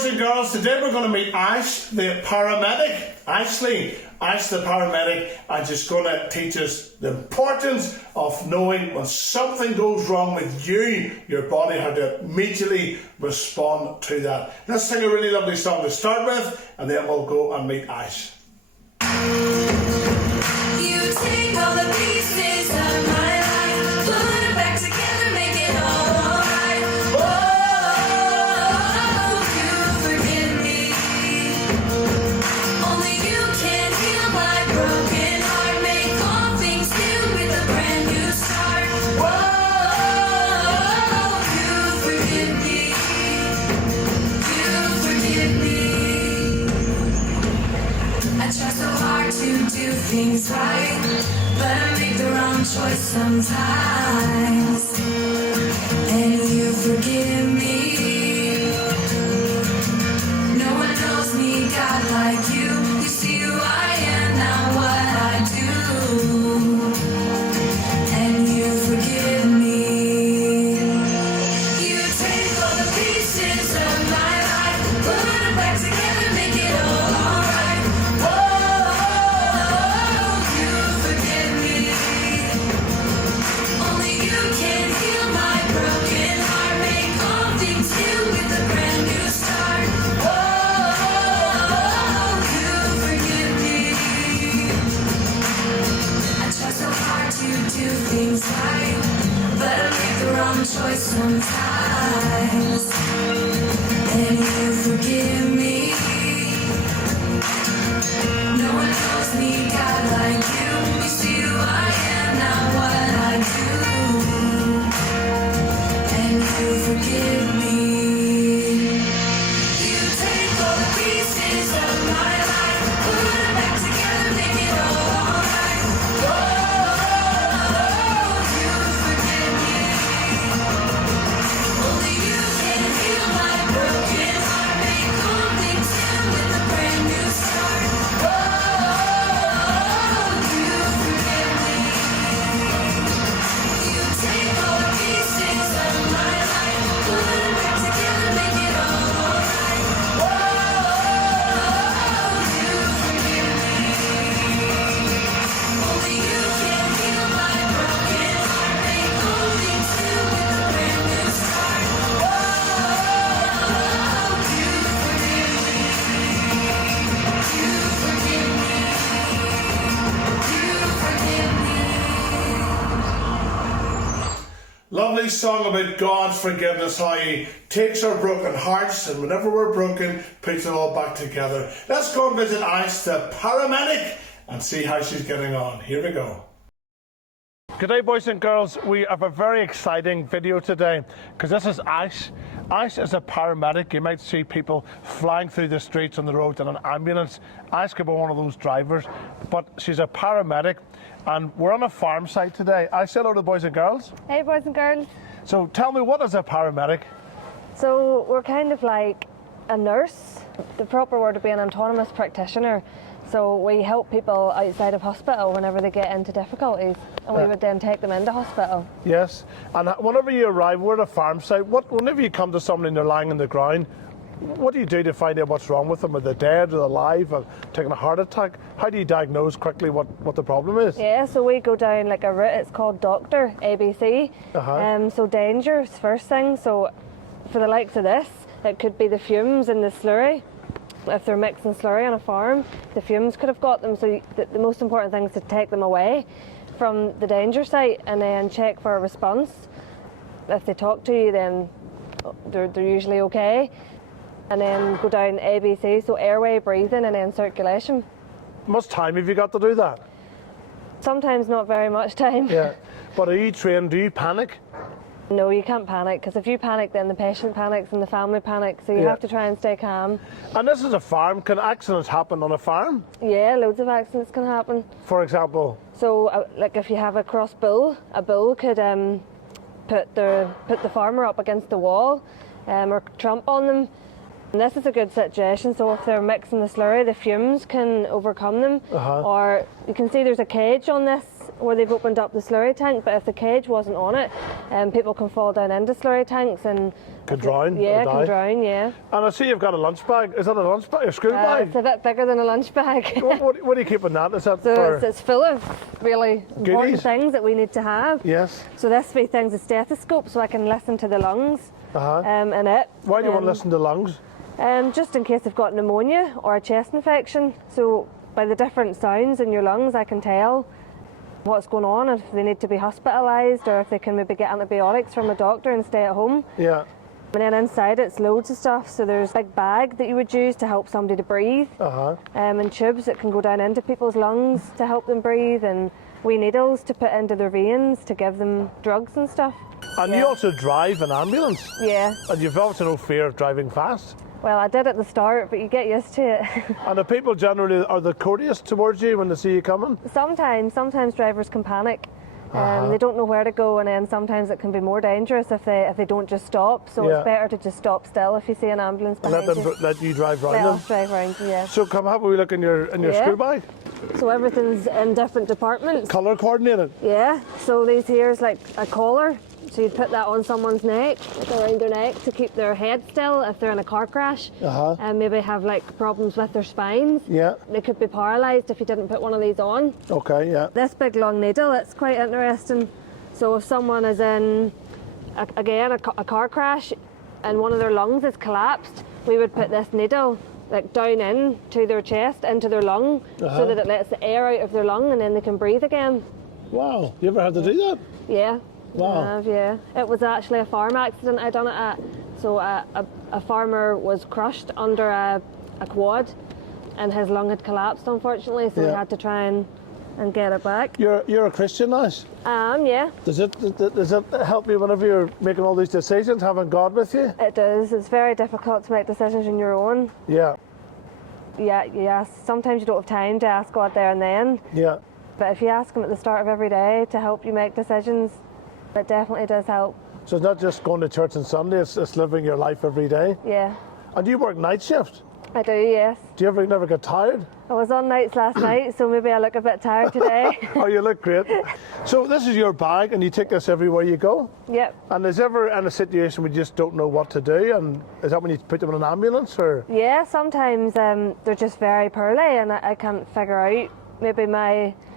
boys and girls, today we're going to meet Ash, the paramedic. Ash, the paramedic, and she's going to teach us the importance of knowing when something goes wrong with you, your body, how to immediately respond to that. Let's sing a really lovely song to start with, and then we'll go and meet Ash. You take all the pieces of my life, put it back together, make it all alright. Oh, you forgive me. Only you can heal my broken heart, make all things new with a brand new start. Whoa, you forgive me. You forgive me. I try so hard to do things right, but I make the wrong choice sometimes. And you forgive me. No one knows me, God, like you. You see who I am, not what I do. And you forgive me. You take all the pieces of my life, put it back together, make it all alright. Whoa, you forgive me. Only you can heal my broken heart, make all things new with a brand new start. Whoa, you forgive me. I try so hard to do things right, but I make the wrong choice sometimes. And you forgive me. No one knows me, God, like you. You see who I am, not what I do. And you forgive me. You take all the pieces of my life, put it back together, make it all alright. Whoa, you forgive me. Only you can heal my broken heart, make all things new with a brand new start. Whoa, you forgive me. You take all the pieces of my life, put it back together, make it all alright. Whoa, you forgive me. Only you can heal my broken heart, make all things new with a brand new start. Whoa, you forgive me. You forgive me. You forgive me. Lovely song about God's forgiveness, how He takes our broken hearts and whenever we're broken, puts it all back together. Let's go and visit Ash, the paramedic, and see how she's getting on. Here we go. G'day boys and girls, we have a very exciting video today because this is Ash. Ash is a paramedic. You might see people flying through the streets on the road in an ambulance. Ash could be one of those drivers, but she's a paramedic and we're on a farm site today. Ash, say hello to the boys and girls. Hey boys and girls. So tell me, what is a paramedic? So we're kind of like a nurse. The proper word would be an autonomous practitioner. So we help people outside of hospital whenever they get into difficulties, and we would then take them into hospital. Yes, and whenever you arrive, we're at a farm site. Whenever you come to somebody and they're lying on the ground, what do you do to find out what's wrong with them? Are they dead, are they alive, or taking a heart attack? How do you diagnose quickly what the problem is? Yeah, so we go down like a route, it's called Doctor, ABC. So danger is first thing, so for the likes of this, it could be the fumes in the slurry. If they're mixing slurry on a farm, the fumes could have got them, so the most important thing is to take them away from the danger site and then check for a response. If they talk to you, then they're usually okay. And then go down ABC, so airway, breathing, and then circulation. How much time have you got to do that? Sometimes not very much time. Yeah, but are you trained? Do you panic? No, you can't panic, because if you panic, then the patient panics and the family panics, so you have to try and stay calm. And this is a farm. Can accidents happen on a farm? Yeah, loads of accidents can happen. For example? So, like if you have a cross bull, a bull could put the farmer up against the wall or trump on them. And this is a good situation, so if they're mixing the slurry, the fumes can overcome them. Or you can see there's a cage on this where they've opened up the slurry tank, but if the cage wasn't on it, people can fall down into slurry tanks and Could drown. Yeah, or die. can drown. Yeah. And I see you've got a lunch bag. Is that a lunch bag? A school bag? It's a bit bigger than a lunch bag. What do you keep in that? Is that So for? it's full of really important Goodies? things that we need to have. Yes. So this wee thing's a stethoscope, so I can listen to the lungs in it. Why do you want to listen to lungs? Just in case I've got pneumonia or a chest infection. So by the different sounds in your lungs, I can tell what's going on, if they need to be hospitalised or if they can maybe get antibiotics from a doctor and stay at home. Yeah. And then inside it's loads of stuff. So there's a big bag that you would use to help somebody to breathe, and tubes that can go down into people's lungs to help them breathe, and wee needles to put into their veins to give them drugs and stuff. And you also drive an ambulance. Yeah. And you've obviously no fear of driving fast. Well, I did at the start, but you get used to it. And the people generally, are they courteous towards you when they see you coming? Sometimes drivers can panic. They don't know where to go, and then sometimes it can be more dangerous if they don't just stop. So it's better to just stop still if you see an ambulance behind you. Let you drive round Let them. us drive around you, yeah. So come have a wee look in your school bag. So everything's in different departments. Colour coordinated. Yeah. So these here is like a collar. So you'd put that on someone's neck, like around their neck, to keep their head still if they're in a car crash, and maybe have like problems with their spines. Yeah. They could be paralysed if you didn't put one of these on. Okay. Yeah. This big long needle, it's quite interesting. So if someone is in, a car crash and one of their lungs is collapsed, we would put this needle like down in to their chest, into their lung, so that it lets the air out of their lung and then they can breathe again. Wow. You ever had to do that? Yeah. Wow. I have, yeah. It was actually a farm accident I done it at. So a farmer was crushed under a quad and his lung had collapsed, unfortunately, so we had to try and get it back. You're a Christian, Ash? Yeah. Does it help you whenever you're making all these decisions, having God with you? It does. It's very difficult to make decisions on your own. Yeah. Yeah. Sometimes you don't have time to ask God there and then. Yeah. But if you ask Him at the start of every day to help you make decisions, it definitely does help. So it's not just going to church on Sunday, it's living your life every day. Yeah. And you work night shift? I do, yes. Do you never get tired? I was on nights last night, so maybe I look a bit tired today. Oh, you look great. So this is your bag and you take this everywhere you go? Yep. And is ever in a situation where you just don't know what to do? And is that when you put them in an ambulance? Or? Yeah, sometimes they're just very poorly and I can't figure out. Maybe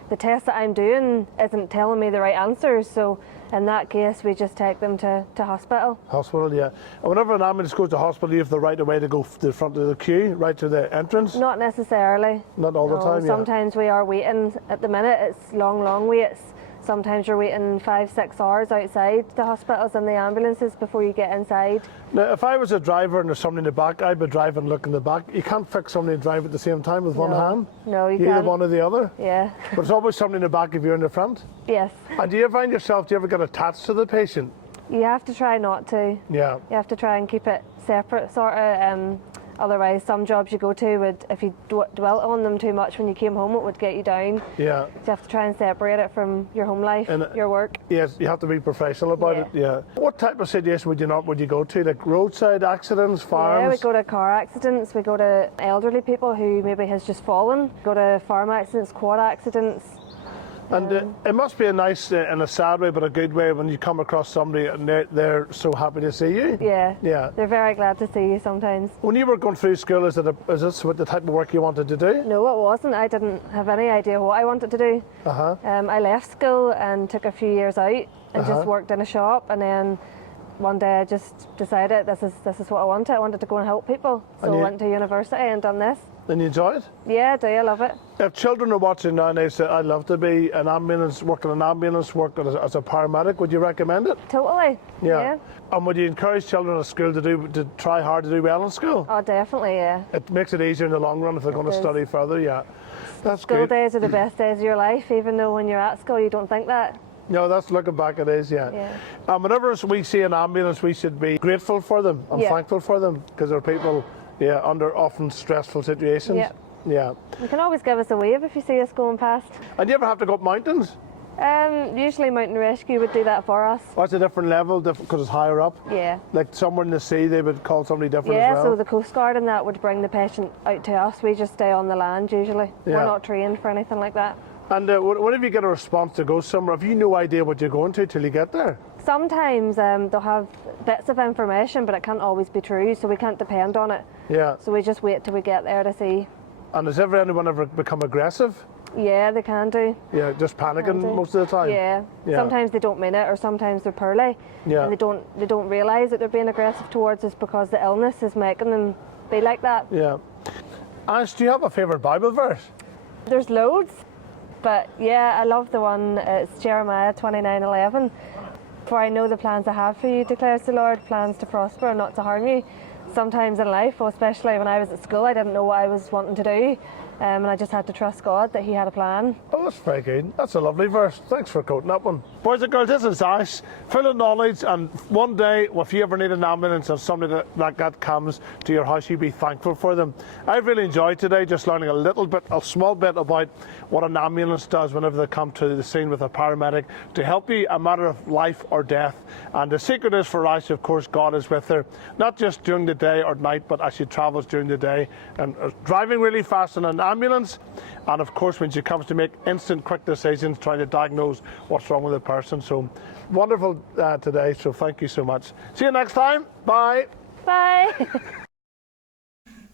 the test that I'm doing isn't telling me the right answers, so in that case we just take them to hospital. Hospital, yeah. And whenever an ambulance goes to hospital, you have the right away to go to the front of the queue, right to the entrance? Not necessarily. Not all the time, yeah. Sometimes we are waiting. At the minute it's long waits. Sometimes you're waiting 5-6 hours outside the hospitals and the ambulances before you get inside. Now, if I was a driver and there's somebody in the back, I'd be driving, look in the back. You can't fix somebody and drive at the same time with one hand. No, you Either can't. one or the other. Yeah. But there's always somebody in the back if you're in the front. Yes. And do you find yourself, do you ever get attached to the patient? You have to try not to. Yeah. You have to try and keep it separate, sort of. Otherwise, some jobs you go to would, if you dwelt on them too much when you came home, it would get you down. Yeah. So you have to try and separate it from your home life, your work. Yes, you have to be professional about it. Yeah. What type of situation would you go to? Like roadside accidents, farms? Yeah, we go to car accidents. We go to elderly people who maybe has just fallen. Go to farm accidents, quad accidents. And it must be a nice, in a sad way, but a good way when you come across somebody and they're so happy to see you. Yeah. Yeah. They're very glad to see you sometimes. When you were going through school, is this what the type of work you wanted to do? No, it wasn't. I didn't have any idea what I wanted to do. I left school and took a few years out and just worked in a shop, and then one day I just decided this is what I wanted. I wanted to go and help people. So I went to university and done this. And you enjoy it? Yeah, I do. I love it. If children are watching now and they say, I'd love to be an ambulance, work in an ambulance, work as a paramedic, would you recommend it? Totally. Yeah. And would you encourage children at school to try hard to do well in school? Oh, definitely, yeah. It makes it easier in the long run if they're going to study further, yeah. That's School good. days are the best days of your life, even though when you're at school you don't think that. No, that's looking back, it is, yeah. And whenever we see an ambulance, we should be grateful for them and thankful for them, because they're people under often stressful situations. Yeah. You can always give us a wave if you see us going past. And you ever have to go up mountains? Usually Mountain Rescue would do that for us. That's a different level because it's higher up? Yeah. Like somewhere in the sea, they would call somebody different as well? Yeah, so the Coast Guard and that would bring the patient out to us. We just stay on the land usually. We're not trained for anything like that. And whenever you get a response to go somewhere, have you no idea what you're going to till you get there? Sometimes they'll have bits of information, but it can't always be true, so we can't depend on it. Yeah. So we just wait till we get there to see. And has anyone ever become aggressive? Yeah, they can do. Yeah, just panicking most of the time? Yeah. Sometimes they don't mean it, or sometimes they're poorly. Yeah. And they don't realise that they're being aggressive towards us because the illness is making them be like that. Yeah. Ash, do you have a favourite Bible verse? There's loads, but yeah, I love the one, it's Jeremiah 29:11. For I know the plans I have for you, declares the Lord, plans to prosper and not to harm you. Sometimes in life, especially when I was at school, I didn't know what I was wanting to do, and I just had to trust God that He had a plan. Oh, that's very good. That's a lovely verse. Thanks for quoting that one. Boys and girls, this is Ash, full of knowledge, and one day, if you ever need an ambulance or somebody that comes to your house, you be thankful for them. I've really enjoyed today just learning a small bit about what an ambulance does whenever they come to the scene with a paramedic to help you a matter of life or death. And the secret is for Ash, of course, God is with her, not just during the day or night, but as she travels during the day and driving really fast in an ambulance, and of course when she comes to make instant quick decisions trying to diagnose what's wrong with the person. So wonderful today, so thank you so much. See you next time. Bye. Bye.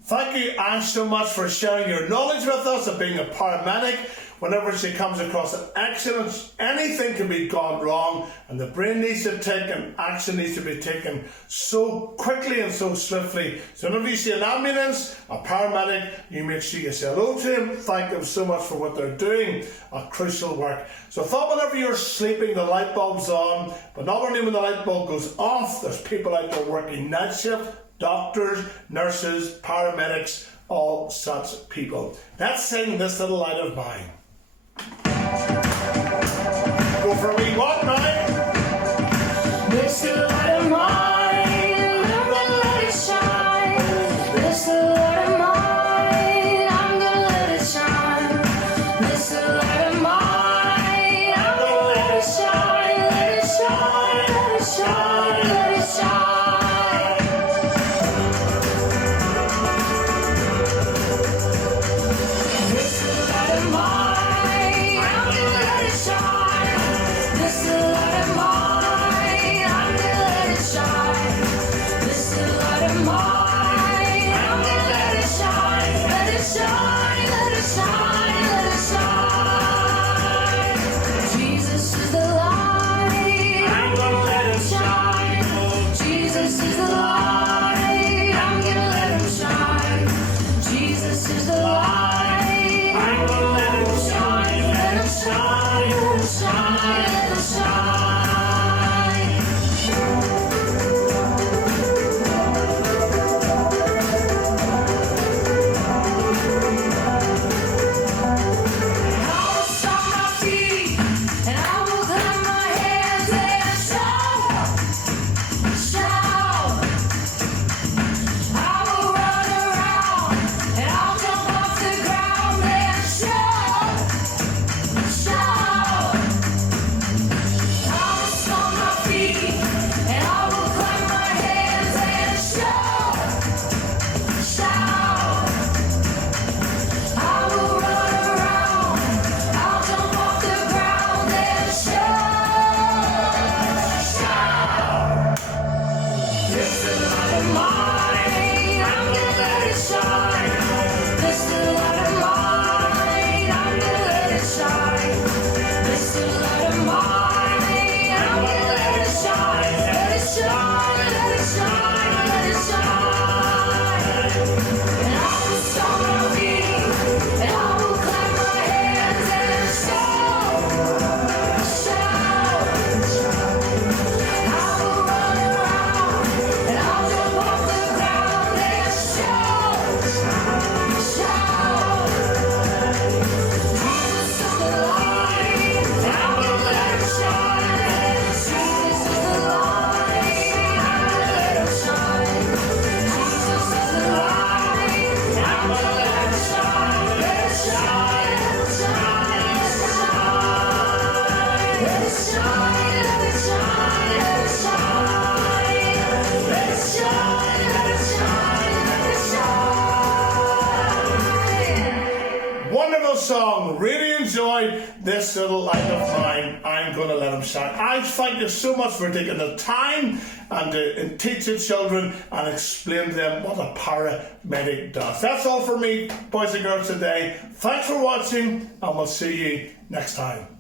Thank you, Ash, so much for sharing your knowledge with us of being a paramedic. Whenever she comes across an accident, anything can be gone wrong, and the brain needs to take and action needs to be taken so quickly and so swiftly. So whenever you see an ambulance, a paramedic, you make sure you say hello to him, thank them so much for what they're doing, a crucial work. So I thought whenever you're sleeping, the light bulb's on, but not only when the light bulb goes off, there's people out there working night shift, doctors, nurses, paramedics, all such people. Let's sing This Little Light of Mine. Go for a wee walk now. This little light of mine, I'm gonna let it shine. This little light of mine, I'm gonna let it shine. This little light of mine, I'm gonna let it shine. Let it shine, let it shine, let it shine. This little light of mine, I'm gonna let it shine. This little light of mine, I'm gonna let it shine. This little light of mine, I'm gonna let it shine. Let it shine, let it shine, let it shine. Jesus is the light, I'm gonna let him shine. Jesus is the light, I'm gonna let him shine. Jesus is the light, I'm gonna let him shine. Let him shine, let him shine, let him shine. I will stop my feet and I will clap my hands and shout, shout. I will run around and I'll jump off the ground and shout, shout. I will stomp my feet and I will clap my hands and shout, shout. I will run around, I'll jump off the ground and shout, shout. This little light of mine, I'm gonna let it shine. This little light of mine, I'm gonna let it shine. This little light of mine, I'm gonna let it shine. Let it shine, let it shine, let it shine. And I will stomp my feet, and I will clap my hands and shout, shout. I will run around and I'll jump off the ground and shout, shout. Jesus is the light, and I'm gonna let him shine. Jesus is the light, I'm gonna let him shine. Jesus is the light, and I'm gonna let him shine. Let it shine, let it shine, let it shine. Let it shine, let it shine, let it shine. Let it shine, let it shine, let it shine. Wonderful song, really enjoy this little light of mine, I'm going to let him shine. I thank you so much for taking the time and teaching children and explain to them what a paramedic does. That's all for me, boys and girls, today. Thanks for watching, and we'll see you next time.